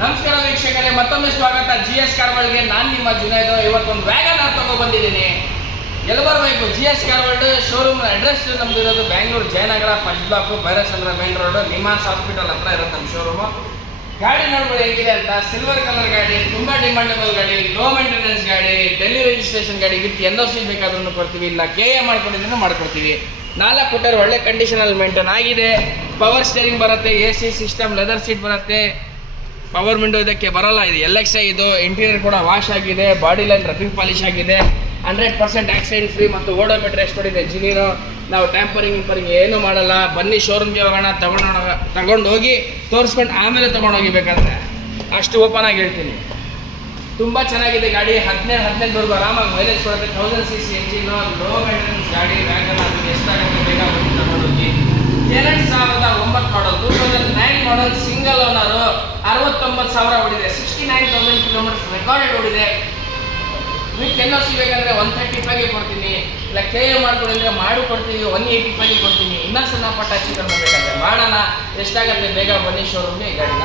ನಮಸ್ಕಾರ ವೀಕ್ಷಕರೇ, ಮತ್ತೊಮ್ಮೆ ಸ್ವಾಗತ GS ಕಾರ್ ವರ್ಲ್ಡ್ಗೆ. ನಾನು ನಿಮ್ಮ ಜುನೈದ್. ಇವತ್ತೊಂದು ವ್ಯಾಗನ್ ತಗೊಬಂದಿದ್ದೀನಿ. ಎಲ್ಲಿ ಬರಬೇಕು? GS car world showroom address ನಮ್ದು ಇರೋದು Bengaluru Jayanagar first block, Bhairasandra main road, NIMHANS hospital ಹತ್ರ ಇರೋದು ನಮ್ಮ ಶೋರೂಮು. ಗಾಡಿ ನೋಡ್ಬೋದು ಹೆಂಗಿದೆ ಅಂತ. ಸಿಲ್ವರ್ ಕಲರ್ ಗಾಡಿ, ತುಂಬಾ ಡಿಮಾಂಡಬಲ್ ಗಾಡಿ, ಲೋ ಮೇಂಟೆನೆನ್ಸ್ ಗಾಡಿ, ಡೆಲ್ಲಿ ರಿಜಿಸ್ಟ್ರೇಷನ್ ಗಾಡಿ. ವಿತ್ NOC ಬೇಕಾದ್ರೂ ಕೊಡ್ತೀವಿ, ಇಲ್ಲ KA ಮಾಡ್ಕೊಂಡಿದ್ರು ಮಾಡ್ಕೊಡ್ತೀವಿ. 4 ಕೊಟ್ಟರೆ ಒಳ್ಳೆ ಕಂಡೀಷನಲ್ಲಿ ಮೇಂಟೈನ್ ಆಗಿದೆ. ಪವರ್ ಸ್ಟೇರಿಂಗ್ ಬರುತ್ತೆ, AC ಸಿಸ್ಟಮ್, ಲೆದರ್ ಸೀಟ್ ಬರುತ್ತೆ, ಪವರ್ ವಿಂಡೋ ಇದಕ್ಕೆ ಬರಲ್ಲ. ಇದು LXi. ಇದು ಇಂಟೀರಿಯರ್ ಕೂಡ ವಾಶ್ ಆಗಿದೆ, ಬಾಡಿ ಲೈನ್ ರಬ್ಬಿಂಗ್ ಪಾಲಿಶ್ ಆಗಿದೆ, 100% ಆಕ್ಸಿಡೆಂಟ್ ಫ್ರೀ ಮತ್ತು ಓಡೋಮೀಟರ್ ಎಷ್ಟು ಹೊಡಿದೆ ಜಿನಿನು. ನಾವು ಟ್ಯಾಂಪರಿಂಗ್ ಏನು ಮಾಡಲ್ಲ. ಬನ್ನಿ ಶೋರೂಮ್ಗೆ ಹೋಗೋಣ, ತಗೊಂಡು ಹೋಗಿ ತೋರಿಸ್ಕೊಂಡು ಆಮೇಲೆ ತೊಗೊಂಡೋಗಿ ಬೇಕಾದ್ರೆ. ಅಷ್ಟು ಓಪನ್ ಆಗಿ ಹೇಳ್ತೀನಿ. ತುಂಬ ಚೆನ್ನಾಗಿದೆ ಗಾಡಿ. 15 ಆರಾಮಾಗಿ ಮೈಲೇಜ್ ಕೊಡುತ್ತೆ. 1000 cc ಎಂಜಿನು, ಲೋ ಮೇಂಟೆನೆನ್ಸ್ ಗಾಡಿ. ವ್ಯಾಗನ್ ಅದಕ್ಕೆ ಎಷ್ಟಾಗುತ್ತೆ ಬೇಗ ಬಂದು ತಗೊಂಡೋಗಿ. 2009 ಮಾಡಲ್, 2009 ಮಾಡಲ್, ಸಿಂಗಲ್ ಓನರು, 69,000 ಓಡಿದೆ, 69,000 ಕಿಲೋಮೀಟರ್ಸ್ ರೆಕಾರ್ಡೆಡ್ ಓಡಿದೆ. ವಿತ್ NOC ಬೇಕಂದ್ರೆ 135ಗೆ ಕೊಡ್ತೀನಿ, ಇಲ್ಲ KA ಮಾಡ್ಕೊಂಡಿದ್ರೆ ಮಾಡಿ ಕೊಡ್ತೀವಿ, 185ಗೆ ಕೊಡ್ತೀನಿ. ಇನ್ನೂ ಸಣ್ಣ ಪಟ್ಟ ಹೆಚ್ಚು ಕಡಿಮೆ ಬೇಕಂದ್ರೆ ಮಾಡೋಣ. ಎಷ್ಟಾಗುತ್ತೆ ಬೇಗ ಬನ್ನಿ ಶೋರೂಮ್ಗೆ ಗಾಡಿನ